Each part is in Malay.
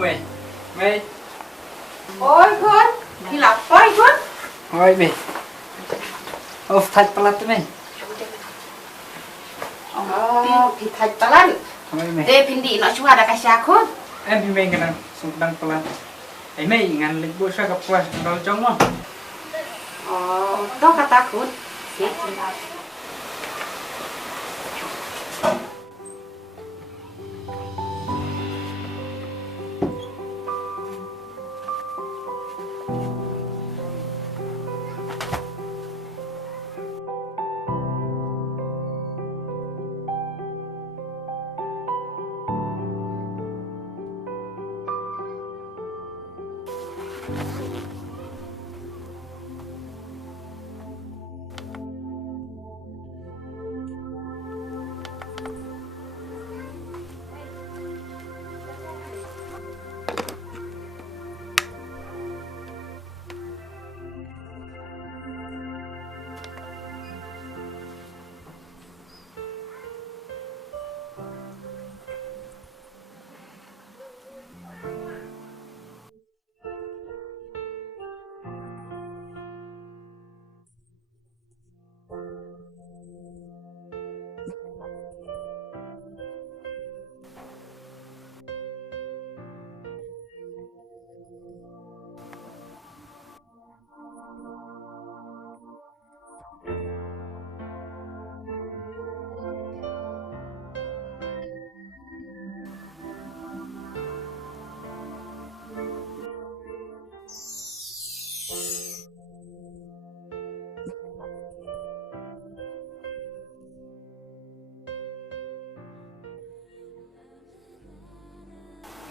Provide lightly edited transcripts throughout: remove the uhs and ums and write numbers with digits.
mày mày Ôi con, thì là quay con. ôi mày thạch palat mày Thì thạch talan. ôi mày Deh pindi nak cuma ada kasih aku. em thì mình cái sumedang palat ấy mày ngan lịch bữa sa gặp qua đâu trong không Oh, kau kata aku. Sih.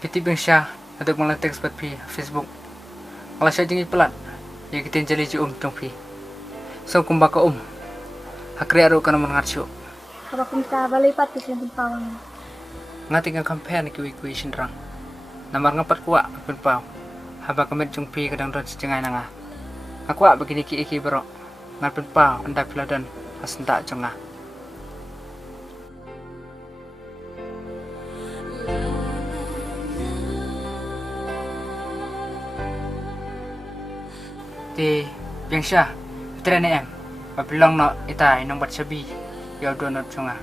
Piti bangsa untuk melatih expert pi Facebook kalau saya jengi pelat ya kita jeli ju tong pi so kumba ka hakri aro kana mengarcio Kalau kumta balay pati silang pawang. ngati nga campaign ki wi sinrang namar ngapat kuwa pun pau haba kamet jung pi kadang don sejengai nanga aku begini ki iki bro ngat pun pau anda piladan asenta jonga di bangsa trene em papilong no ita inong bat sabi yaw donot jonga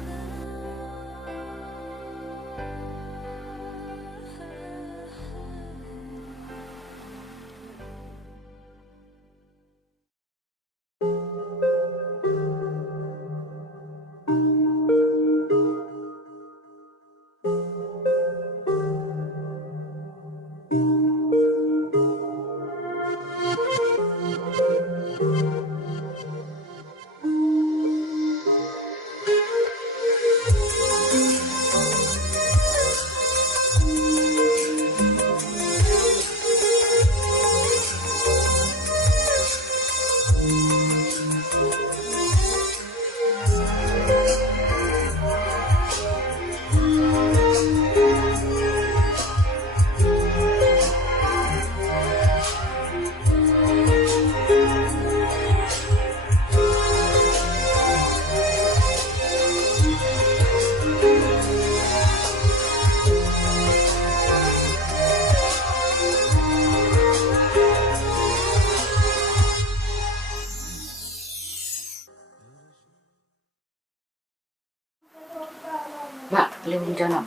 Mak, belum jono.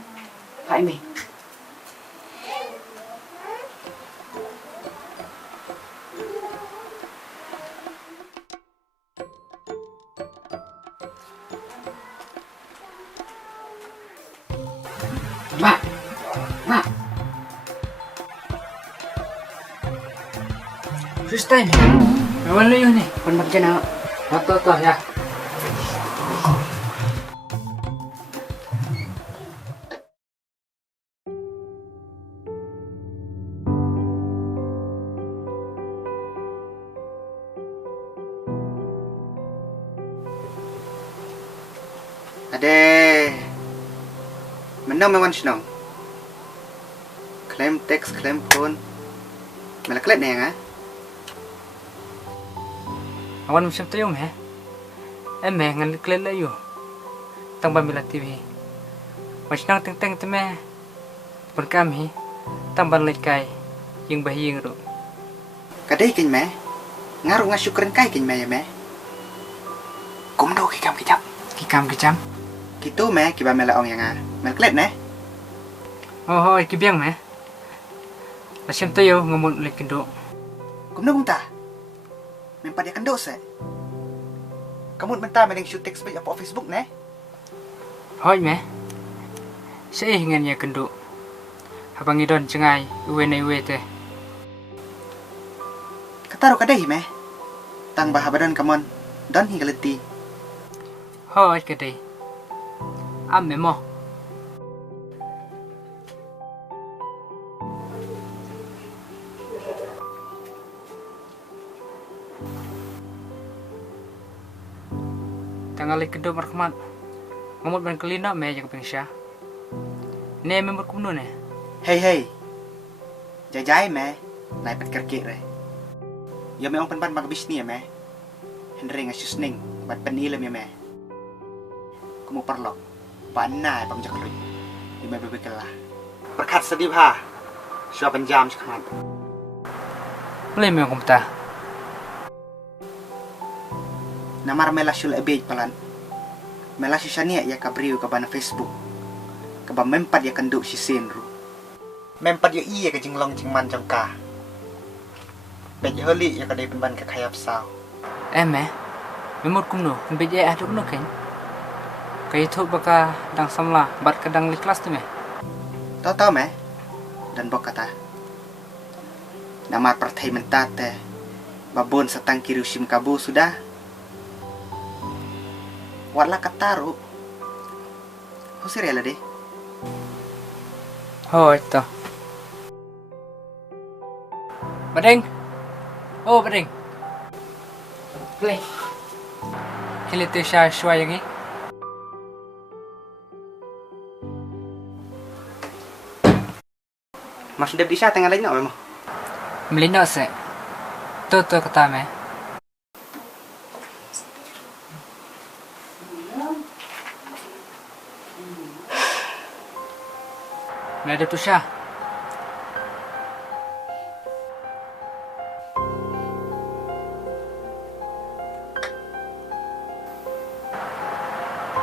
Pak Imi. Mak. Mak. First time awal lu yun Pun jono. to ya Ade, menang memang senang. Klaim teks, klaim phone, malah klik nih ya. awan macam tu yung ngan klik lah yo tang bamila TV macam teng teng tu pun kami tambah lekay yang bahiyang ro. Kadai kin me. Ngaruh ngasukerin kai kin me ya me. Kumdo kikam kicap. Kikam kicam. Gitu me kiba mela ong yang mel klet ne. Oh, kibiang me. Lasim tayo ngamon ulit kendo. Kumdo kumta. Mempa dia kendo se. Kamu benta me ding shoot text apa Facebook ne. Hoy me. Sa ngan niya kendo. Habang idon cengay uwe na uwe teh. Kataro kadai me. Tang bahabadon kamon. Don higaleti. Hoy kadai. Amme mo. Tanggali kendo markmat. Ngamot ban kelina me yang pengsya. Ne member kumno ne. Hey. Jajai me. Nai pet kerkik re. Ya me ong pan mag bisni ya me. Henry ngasusning bat penilem ya me. Kamu perlok. Panai pang jakluy. Di me bebe kelah. Berkat sedih ha. Sua penjam sekemat. Mulai me kumta. Namar mela shul ebej palan. Mela susania ya kabriu ka bana Facebook. Ka ba mempat ya kenduk si senru. Mempat ya iya ka jinglong jingman jangka. Pej heli ya kadai penban ka khayap saw. Me. Memot kumno. Beje aduk no ken. Kay thu baka dang samla bat kadang li kelas tu me. Tahu me. Dan bok kata. Namar perthai mentate. Babon setang kirusim kabu sudah. Wala kataru. Husir ya deh. Hoy to. Badeng. Oh badeng. Play. Kili tu sya shwa yang ni. Mas udah bisa tengah lain memang. Melina se. To kata me. Ada tu Syah.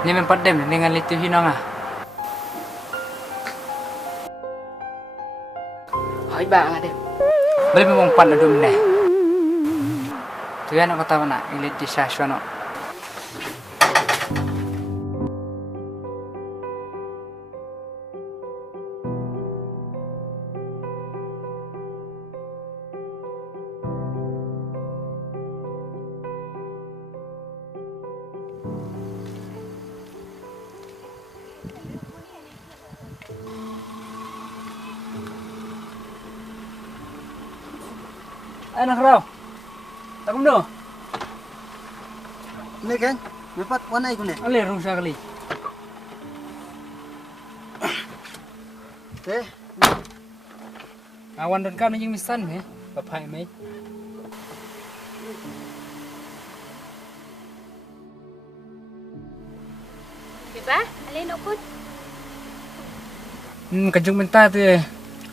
Ni mempat dem dengan litu hinang ah. Hai bang ada. Boleh memang pan ada mana? Tu yang nak kata mana? Ilit di Syah Shwano. Anak raw. Tak kumdo. Ini kan, mempat warna itu nih. Ale rung sekali. Teh, Awan dan kau yang misan me. Bapak me. Diba? Alin ukod? Kajung minta tu.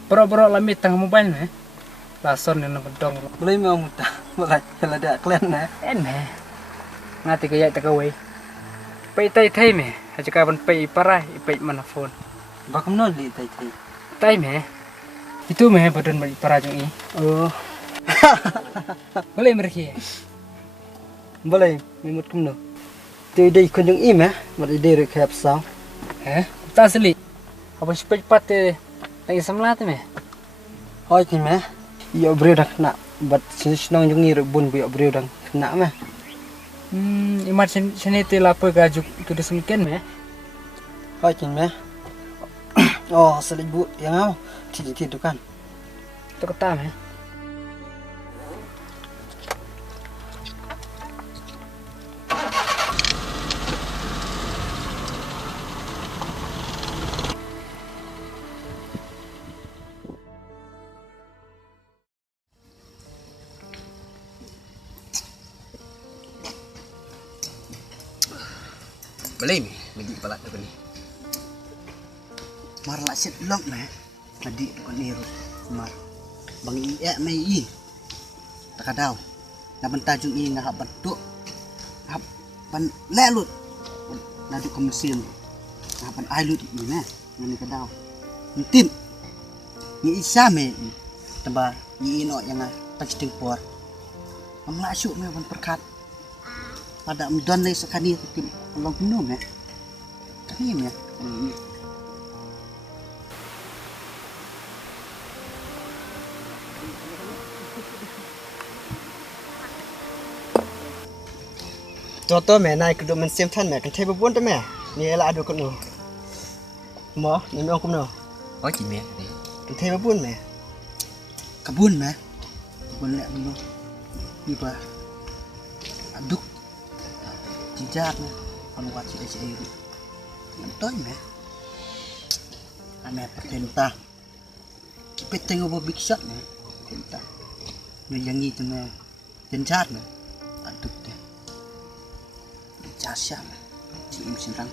Bro lamit tang mobile me. Lason yang nak dong. boleh mau muta. Boleh, kalau ada kalian nah. Me. Ngati kaya takaway. Pay tay me. Aja kapan pay parah ipay mana phone. Bakam non li tay. Tay me. Itu me badan balik parah jung i. Oh, Boleh mereki. boleh, memut kumno. Tu ide kunjung im ya, mat ide rek hap saw. Tak asli. Apa cepat lagi semlat me. Hoi kin meh. Yo breu dak nak bat sinong jungi rebun bu yo breu dak kena meh. Imat sini tu lapar gajuk tu dah semken me. Hoi kin meh. Oh, selik bu yang mau tidur kan. Tu kata me. Boleh mi, bagi kepala tu ni. Marlah sit long meh. Tadi ko niro mar. Bang may i. Takadaw. Naban tajong i nga habanto. Haban lelut. Nadu ko mesin. Haban ailut ni na. Ngani kadaw. Intim. Ni isa me taba ni ino yang pagsting por. Ang lasyo me ban perkat. Pada mdon lay sa kani tim Allah minum ya. Kani ya. Toto me nai kudu men sim than me kan thai babun ta me. Ni ela adu kono. Mo ni me kum no. Có chị mẹ đi. Kan thai babun me. Kabun me. Kabun le dulu. Ni pa. Aduk. Jijak me. Kalau buat si itu. Nonton me. Ame patenta. Kipet tengok big shot me. Patenta. Ni yang itu me. Jenjat me. Aduk deh. Jasya me. Chị em xin răng.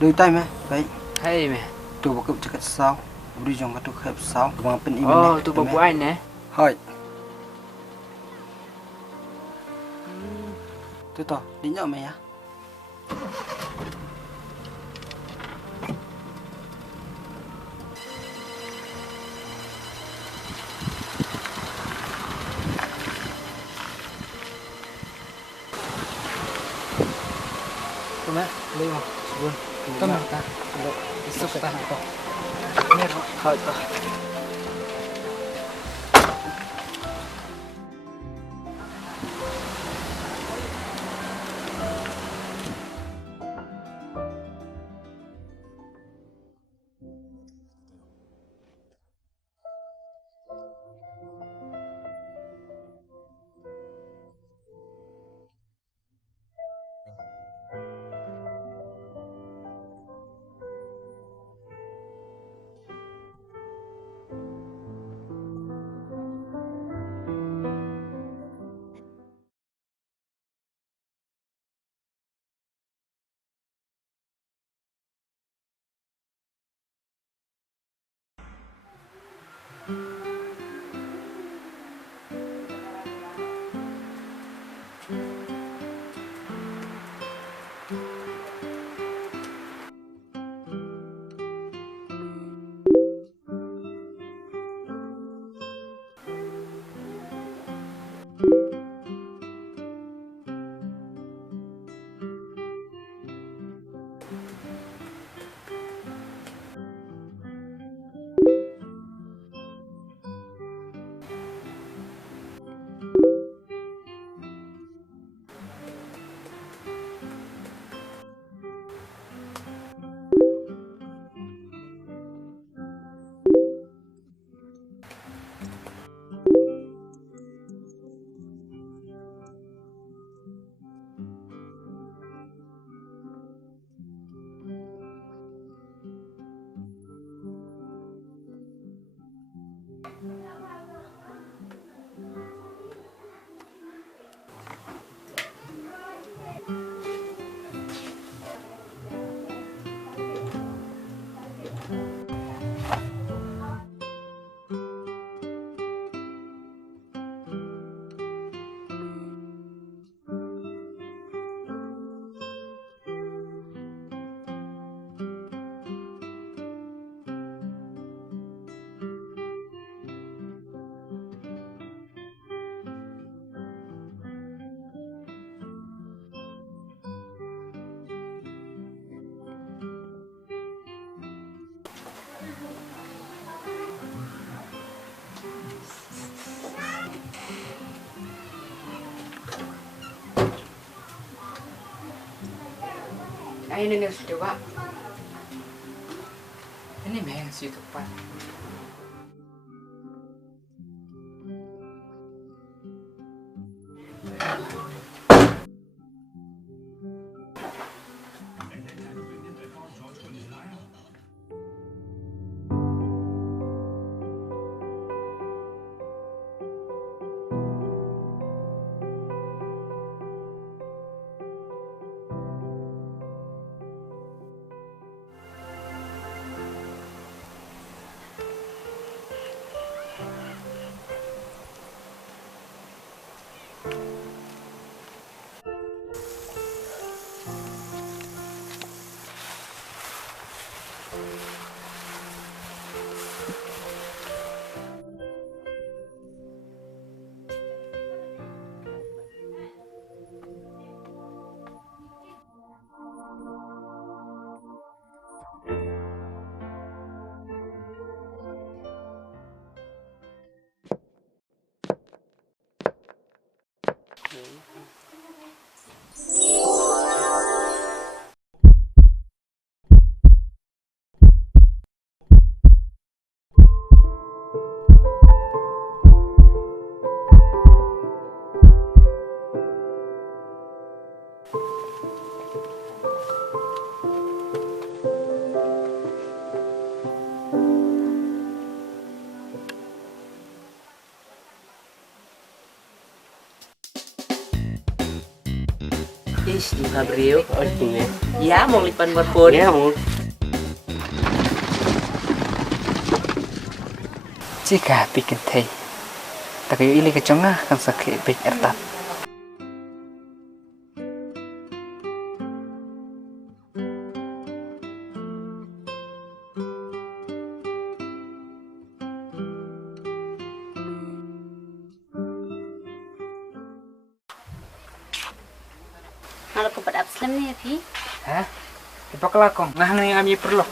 Đôi tay me. Baik. Hai me. Tu bakal cakap sao. Beri jong katu khep sao. Bang pen ini. Oh, tu babu ai ne. Hai. Tu to, đi nhậu mày à? Tuma, leo. Sebun. Tuma ta. Lo, isuk ta ko. Nero, hai ta. Ay, ini sudah pak. Ini memang sih tepat. Ish, di Fabrio. Oh, iya. Ya, mau lipan berpun. Ya, mau. Jika bikin teh, tak kayu ili kecongah kan sakit baik ertat. Malu ko pada abslam ni Pi. Hah? Ipakala kong ngah na yung ami perlo.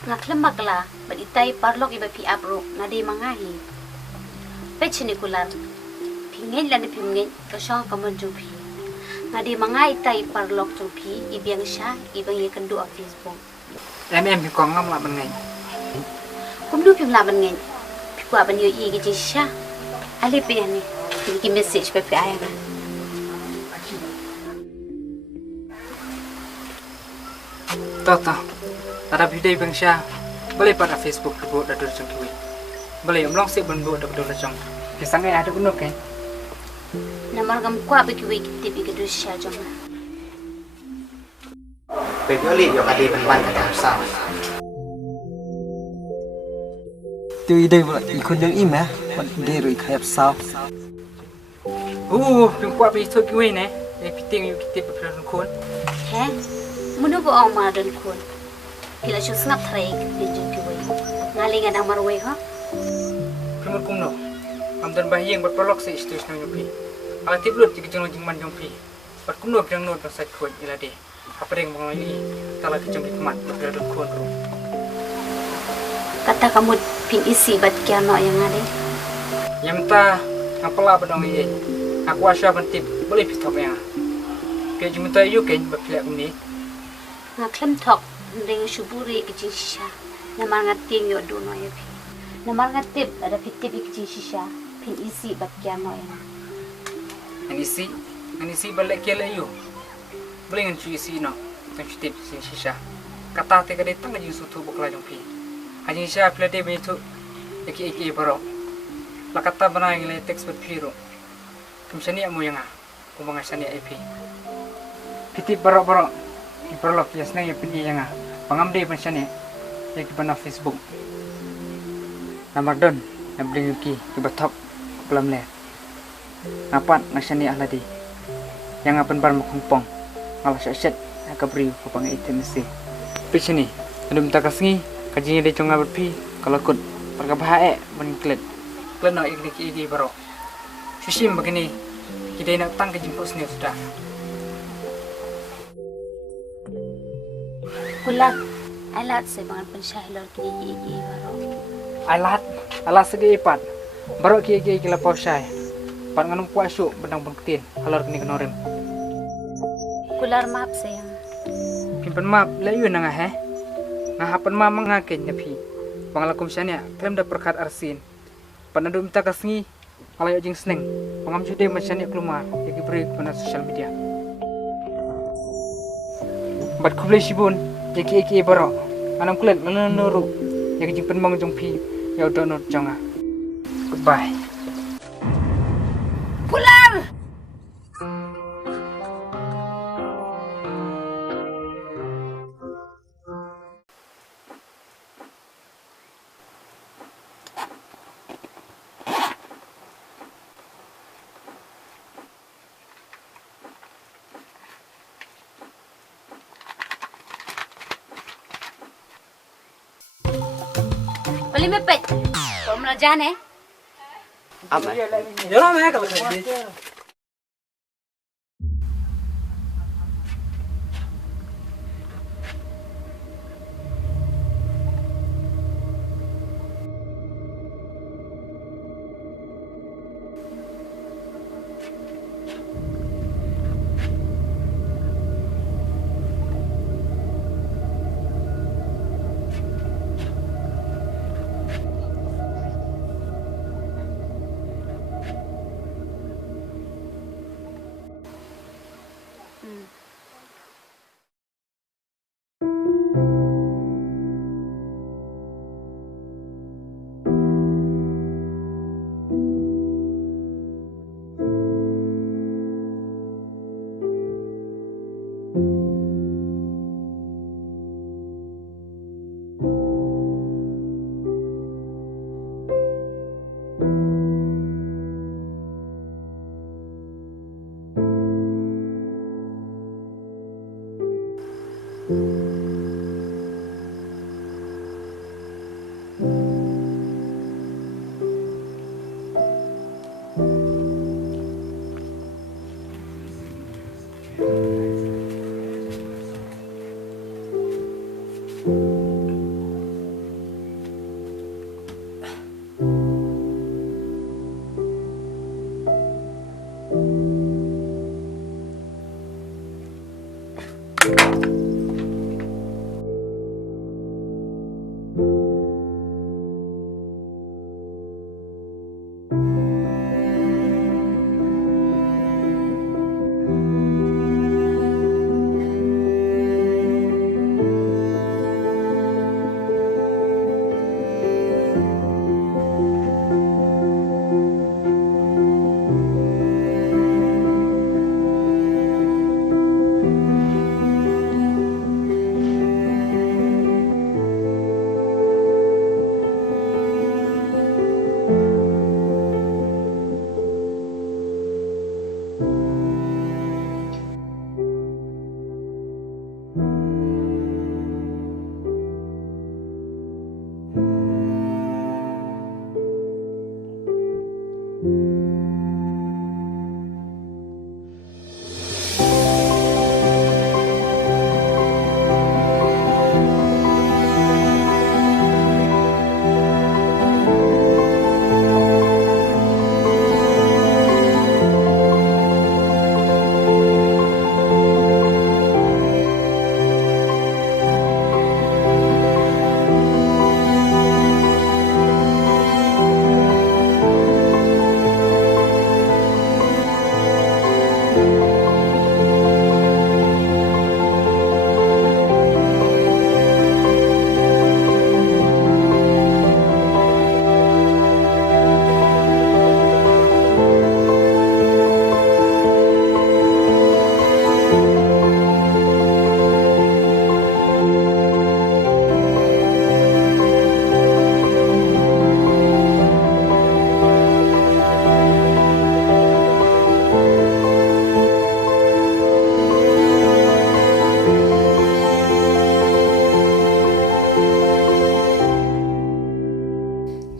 Ngaklam magla, baditay parlok iba Pi abro na di mangahi. Pechini kular. Pingin lan pingin kasong kamanju Pi. Na di mangai tay parlok tu Pi ibang siya ibang ye kendu ang Facebook. Em yung kong ngam laban ngay. Kumdu Pi laban ngin. Pi kwa ban yo i gi siya. Ali Pi ni. Ki message Pi ayang. Toto, ada video bang siya. Boleh pada Facebook dulu ada dulu kiwi. Boleh umlong sih bendu ada dulu jong. Kisah ngay ada unuk kan? Namar gam kwa Pi kiwi kitip i kedu siya jong. Baby oli yung adi penpan kata sao. Tiêu y đây mà ikon yang im bạn để rồi khai sao. Yung kwa bi so kiwi ne. Piting yung kitip peran kun. He? Munu bo ang madan kun. Kila siya snap tray pinjung kiwi. Ngalingan ang marway ha? Primur kumno. Amdan bahiyang berpolok sa istus ng yupi. Ang tiblut jika jeng jeng man yupi. Bat kumno bilang nod pasat kun ilade. Apa yang mengalami tala kejam di kemat bergerak kun ru. Kata kamu pin isi bat kiano yang ada. Yamta ngapala badong iye. Aku asya bentip boleh pitop yang. Kaya jumta yu ken bapilak kumni. Ngaklam tok dengan syuburi kecil shisha. Namar ngatim yo dono ya Pi. Namar ngatip ada pitip kecil shisha. Pin isi bat kiano yang. Anisi balik kela yu. Boleh ngan cuy isi no. Ngan cutip si shisha. Kata te kade tang ju sutu bukla jong Pi. Hajin shisha pilade betu. Eki baro. La kata bana ngile teks bat piro. Kumsani amu yang kumanga sani IP. Pitip baro. Iperlok ya senang ya pini yang pangamde pensane ya kibana Facebook. Namar don na bring ki kibatop pelam le. Ngapat nasani ahladi. Yang apan bar makumpong. Ngalas set akabri kupang item mesti. Pichini ndum takasngi kajinya de chonga berpi kalakut perkabahae meniklet. Kleno iki baro. Susim begini kita nak tang kejemput sini sudah. Kulat, alat saya bangan pensyahilor kini baro. Alat segi ipat. Baro ki lapau syai. Pat nganung puasu benang bengketin halor kini kenorim. Kular maaf sayang. Pimpan maaf layu nangah he. Ngahapan maaf mengaken nyapi. Pangalakum syania klaim da perkat arsin. Panadu minta kasngi alayo jing seneng. Pangam jude masyania kelumar yaki beri kepada sosial media. Bat kublai sibun yaki baro. Anam kulet nuru yaki jing penmang jong pi ya donor jonga. Goodbye. Kular! Beli mepet. Kalau merajaan Apa? Jalan ya kalau gitu.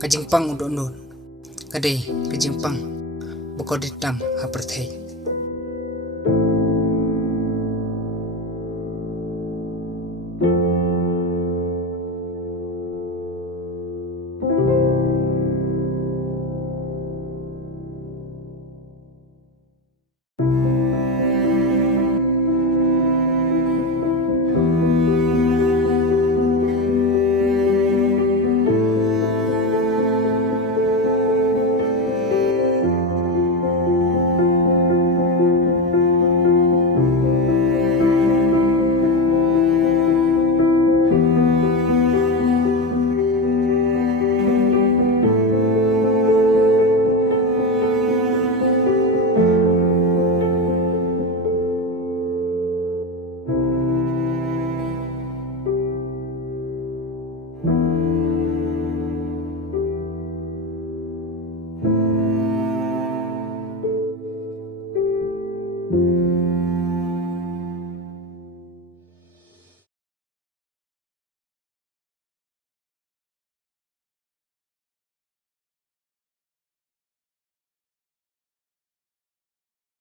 Kajingpang udok nun. Kadai kajingpang. Buko ditam apartheid.